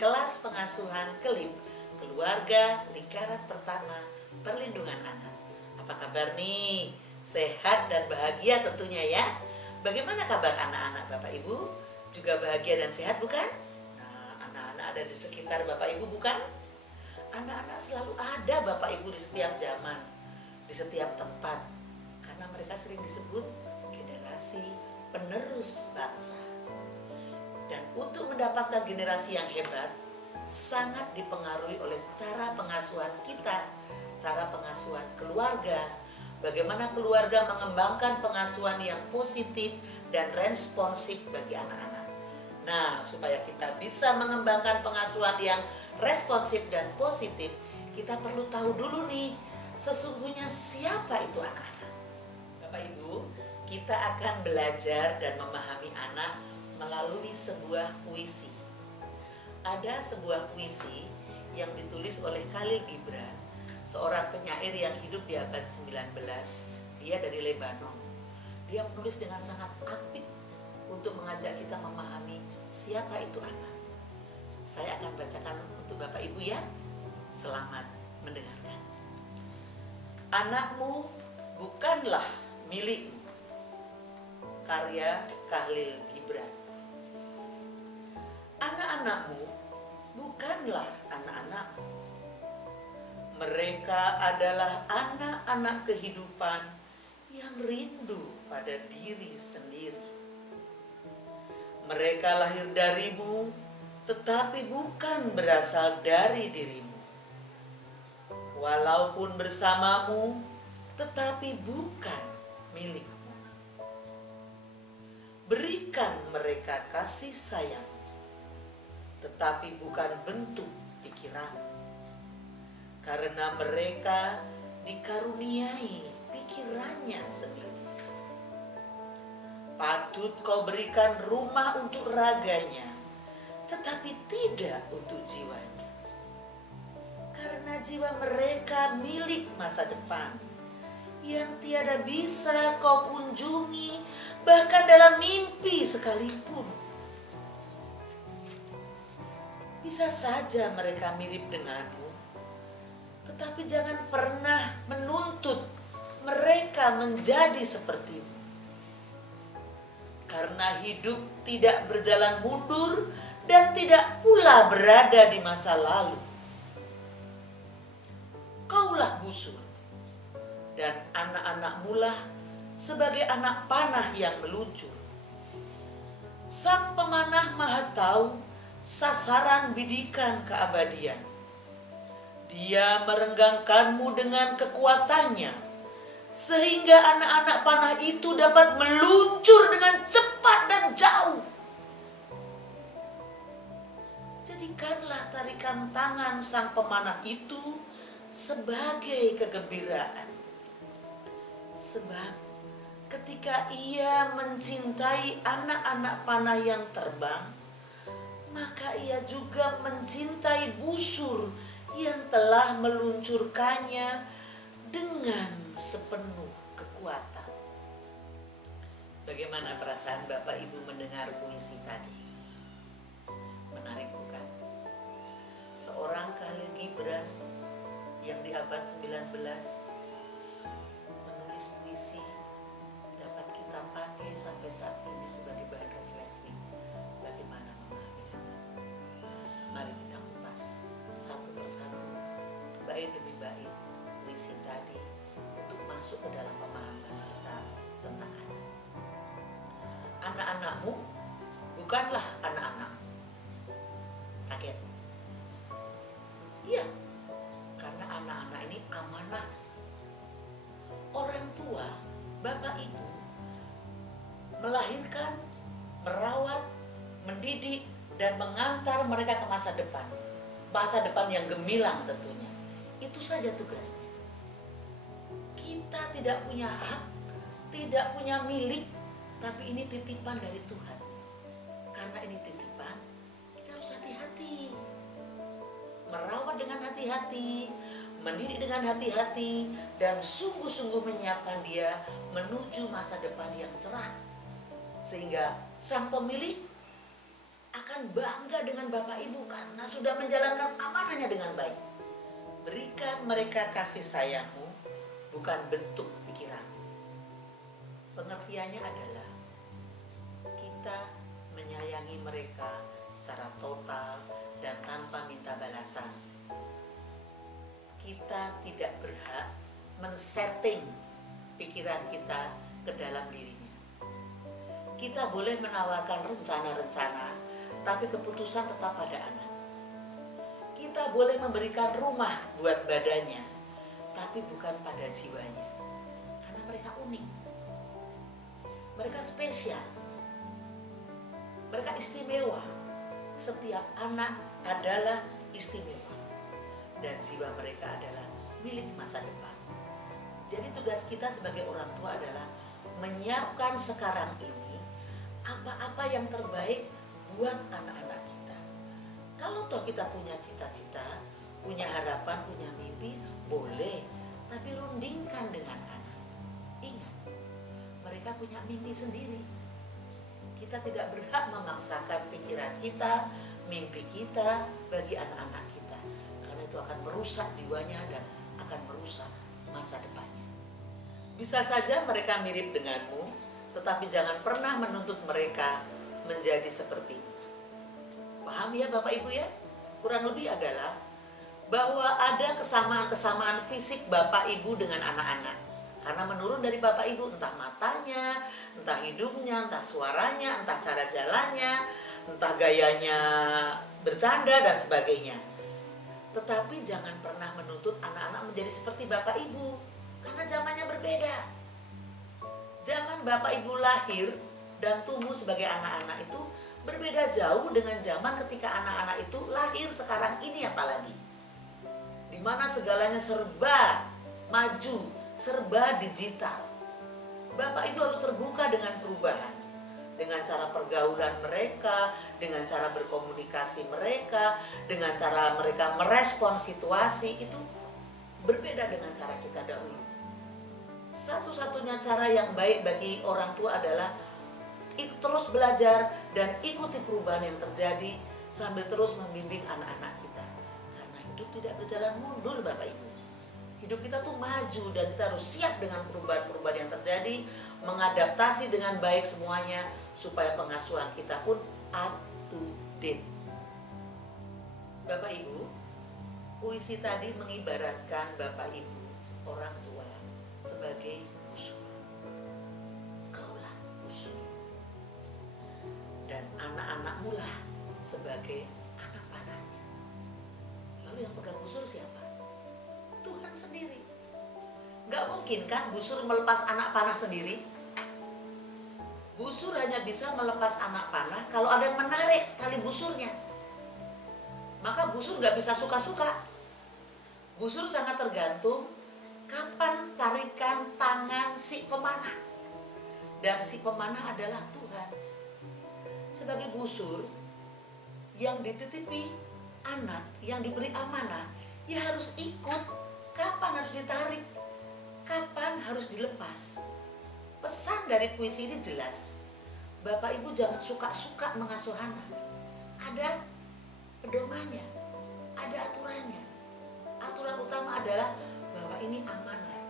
kelas pengasuhan KLIP, Keluarga Lingkaran Pertama Perlindungan Anak. Apa kabar nih? Sehat dan bahagia tentunya ya. Bagaimana kabar anak-anak Bapak Ibu? Juga bahagia dan sehat bukan? Nah, anak-anak ada di sekitar Bapak Ibu bukan? Anak-anak selalu ada Bapak Ibu di setiap zaman, di setiap tempat. Karena mereka sering disebut generasi penerus bangsa. Dan untuk mendapatkan generasi yang hebat, sangat dipengaruhi oleh cara pengasuhan kita, cara pengasuhan keluarga, bagaimana keluarga mengembangkan pengasuhan yang positif dan responsif bagi anak-anak. Nah, supaya kita bisa mengembangkan pengasuhan yang responsif dan positif, kita perlu tahu dulu nih, sesungguhnya siapa itu anak-anak. Bapak Ibu, kita akan belajar dan memahami anak melalui sebuah puisi. Ada sebuah puisi yang ditulis oleh Khalil Gibran, seorang penyair yang hidup di abad 19. Dia dari Lebanon. Dia menulis dengan sangat apik untuk mengajak kita memahami siapa itu anak. Saya akan bacakan untuk Bapak Ibu ya. Selamat mendengarkan. Anakmu bukanlah milikmu. Karya Khalil Gibran. Anak-anakmu bukanlah anak-anakmu. Mereka adalah anak-anak kehidupan yang rindu pada diri sendiri. Mereka lahir darimu, tetapi bukan berasal dari dirimu. Walaupun bersamamu, tetapi bukan milikmu. Berikan mereka kasih sayang, tetapi bukan bentuk pikiran. Karena mereka dikaruniai pikirannya sendiri. Patut kau berikan rumah untuk raganya, tetapi tidak untuk jiwanya. Karena jiwa mereka milik masa depan, yang tiada bisa kau kunjungi, bahkan dalam mimpi sekalipun. Bisa saja mereka mirip denganmu, tetapi jangan pernah menuntut mereka menjadi sepertimu. Karena hidup tidak berjalan mundur dan tidak pula berada di masa lalu. Kaulah busur, dan anak-anakmu lah sebagai anak panah yang meluncur. Sang pemanah maha tahu sasaran bidikan keabadian. Dia merenggangkanmu dengan kekuatannya, sehingga anak-anak panah itu dapat meluncur dengan cepat dan jauh. Jadikanlah tarikan tangan sang pemanah itu sebagai kegembiraan. Sebab ketika ia mencintai anak-anak panah yang terbang, maka ia juga mencintai busur yang telah meluncurkannya dengan sepenuh kekuatan. Bagaimana perasaan Bapak Ibu mendengar puisi tadi? Menarik bukan? Seorang Khalil Gibran yang di abad 19 menulis puisi dapat kita pakai sampai saat ini sebagai bahan refleksi bagaimana memahami anak. Mari kita kupas satu persatu, bait demi bait puisi tadi untuk masuk ke dalam pemahaman kita tentang anak. Anak-anakmu bukanlah anak-anakmu. Kaget? Iya, karena anak-anak ini amanah. Orang tua, bapak ibu, melahirkan, merawat, mendidik, dan mengantar mereka ke masa depan. Masa depan yang gemilang tentunya. Itu saja tugasnya. Kita tidak punya hak, tidak punya milik, tapi ini titipan dari Tuhan. Karena ini titipan, kita harus hati-hati. Merawat dengan hati-hati, mendidik dengan hati-hati, dan sungguh-sungguh menyiapkan dia menuju masa depan yang cerah. Sehingga sang pemilik akan bangga dengan Bapak Ibu karena sudah menjalankan amanahnya dengan baik. Berikan mereka kasih sayangmu, bukan bentuk pikiran. Pengertiannya adalah kita menyayangi mereka secara total dan tanpa minta balasan. Kita tidak berhak men-setting pikiran kita ke dalam dirinya. Kita boleh menawarkan rencana-rencana, tapi keputusan tetap pada anak. Kita boleh memberikan rumah buat badannya, tapi bukan pada jiwanya. Karena mereka unik. Mereka spesial. Mereka istimewa. Setiap anak adalah istimewa. Dan jiwa mereka adalah milik masa depan. Jadi tugas kita sebagai orang tua adalah menyiapkan sekarang ini apa-apa yang terbaik buat anak-anak kita. Kalau toh kita punya cita-cita, punya harapan, punya mimpi, boleh. Tapi rundingkan dengan anak. Ingat, mereka punya mimpi sendiri. Kita tidak berhak memaksakan pikiran kita, mimpi kita bagi anak-anak kita. Karena itu akan merusak jiwanya dan akan merusak masa depannya. Bisa saja mereka mirip denganmu, tetapi jangan pernah menuntut mereka menjadi sepertimu. Paham ya Bapak Ibu ya? Kurang lebih adalah bahwa ada kesamaan-kesamaan fisik Bapak Ibu dengan anak-anak. Karena menurun dari Bapak Ibu entah matanya, entah hidungnya, entah suaranya, entah cara jalannya, entah gayanya bercanda dan sebagainya. Tetapi jangan pernah menuntut anak-anak menjadi seperti Bapak Ibu. Karena zamannya berbeda. Zaman Bapak Ibu lahir dan tumbuh sebagai anak-anak itu berbeda jauh dengan zaman ketika anak-anak itu lahir sekarang ini apalagi. Di mana segalanya serba maju, serba digital. Bapak Ibu harus terbuka dengan perubahan. Dengan cara pergaulan mereka, dengan cara berkomunikasi mereka, dengan cara mereka merespon situasi itu berbeda dengan cara kita dahulu. Satu-satunya cara yang baik bagi orang tua adalah terus belajar dan ikuti perubahan yang terjadi sambil terus membimbing anak-anak kita. Karena hidup tidak berjalan mundur Bapak Ibu. Hidup kita tuh maju dan kita harus siap dengan perubahan-perubahan yang terjadi, mengadaptasi dengan baik semuanya supaya pengasuhan kita pun up to date. Bapak Ibu, puisi tadi mengibaratkan Bapak Ibu, orang tua sebagai busur. Kaulah busur. Dan anak-anakmu lah sebagai anak panahnya. Lalu yang pegang busur siapa? Tuhan sendiri. Gak mungkin kan busur melepas anak panah sendiri? Busur hanya bisa melepas anak panah kalau ada yang menarik tali busurnya. Maka busur gak bisa suka-suka. Busur sangat tergantung kapan tarikan tangan si pemanah. Dan si pemanah adalah Tuhan. Sebagai busur yang dititipi anak, yang diberi amanah, ya harus ikut kapan harus ditarik, kapan harus dilepas. Pesan dari puisi ini jelas. Bapak Ibu jangan suka-suka mengasuh anak. Ada pedomannya, ada aturannya. Aturan utama adalah bahwa ini amanah.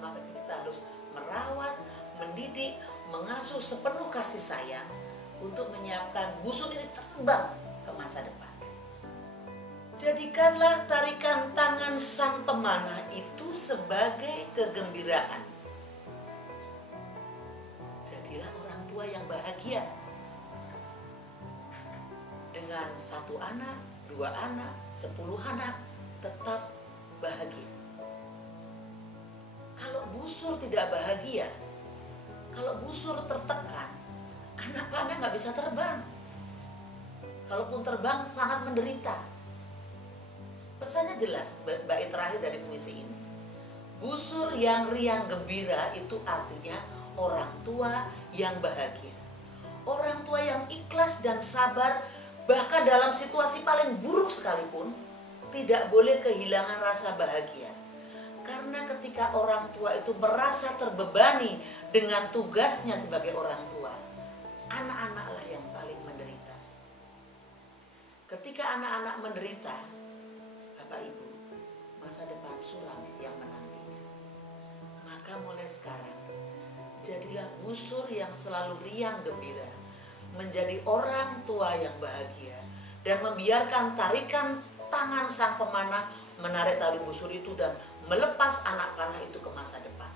Maka kita harus merawat, mendidik, mengasuh sepenuh kasih sayang untuk menyiapkan busur ini terbang ke masa depan. Jadikanlah tarikan tangan sang pemanah itu sebagai kegembiraan. Jadilah orang tua yang bahagia. Dengan 1 anak, 2 anak, 10 anak, tetap bahagia. Kalau busur tidak bahagia, kalau busur tertekan, anak panah nggak bisa terbang. Kalaupun terbang sangat menderita. Pesannya jelas, bait terakhir dari puisi ini. Busur yang riang gembira itu artinya orang tua yang bahagia. Orang tua yang ikhlas dan sabar, bahkan dalam situasi paling buruk sekalipun, tidak boleh kehilangan rasa bahagia. Karena ketika orang tua itu merasa terbebani dengan tugasnya sebagai orang tua, anak-anaklah yang paling menderita. Ketika anak-anak menderita, Bapak Ibu, masa depan suram yang menantinya. Maka mulai sekarang, jadilah busur yang selalu riang gembira, menjadi orang tua yang bahagia, dan membiarkan tarikan tangan sang pemanah menarik tali busur itu dan melepas anak panah itu ke masa depan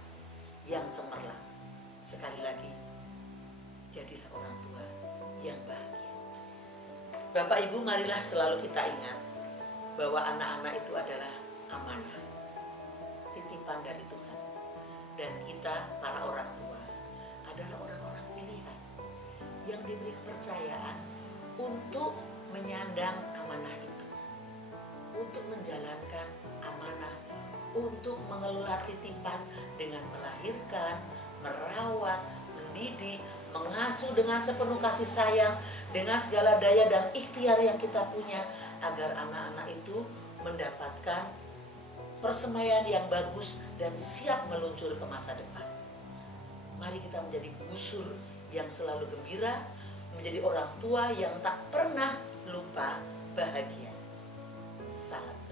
yang cemerlang. Sekali lagi, jadilah orang tua yang bahagia. Bapak Ibu, marilah selalu kita ingat bahwa anak-anak itu adalah amanah, titipan dari Tuhan. Dan kita, para orang tua, adalah orang-orang pilihan yang diberi kepercayaan untuk menyandang amanah itu, untuk menjalankan amanah, untuk mengelola titipan dengan melahirkan, merawat, mendidik, mengasuh dengan sepenuh kasih sayang, dengan segala daya dan ikhtiar yang kita punya, agar anak-anak itu mendapatkan persemaian yang bagus dan siap meluncur ke masa depan. Mari kita menjadi busur yang selalu gembira, menjadi orang tua yang tak pernah lupa bahagia. Salam.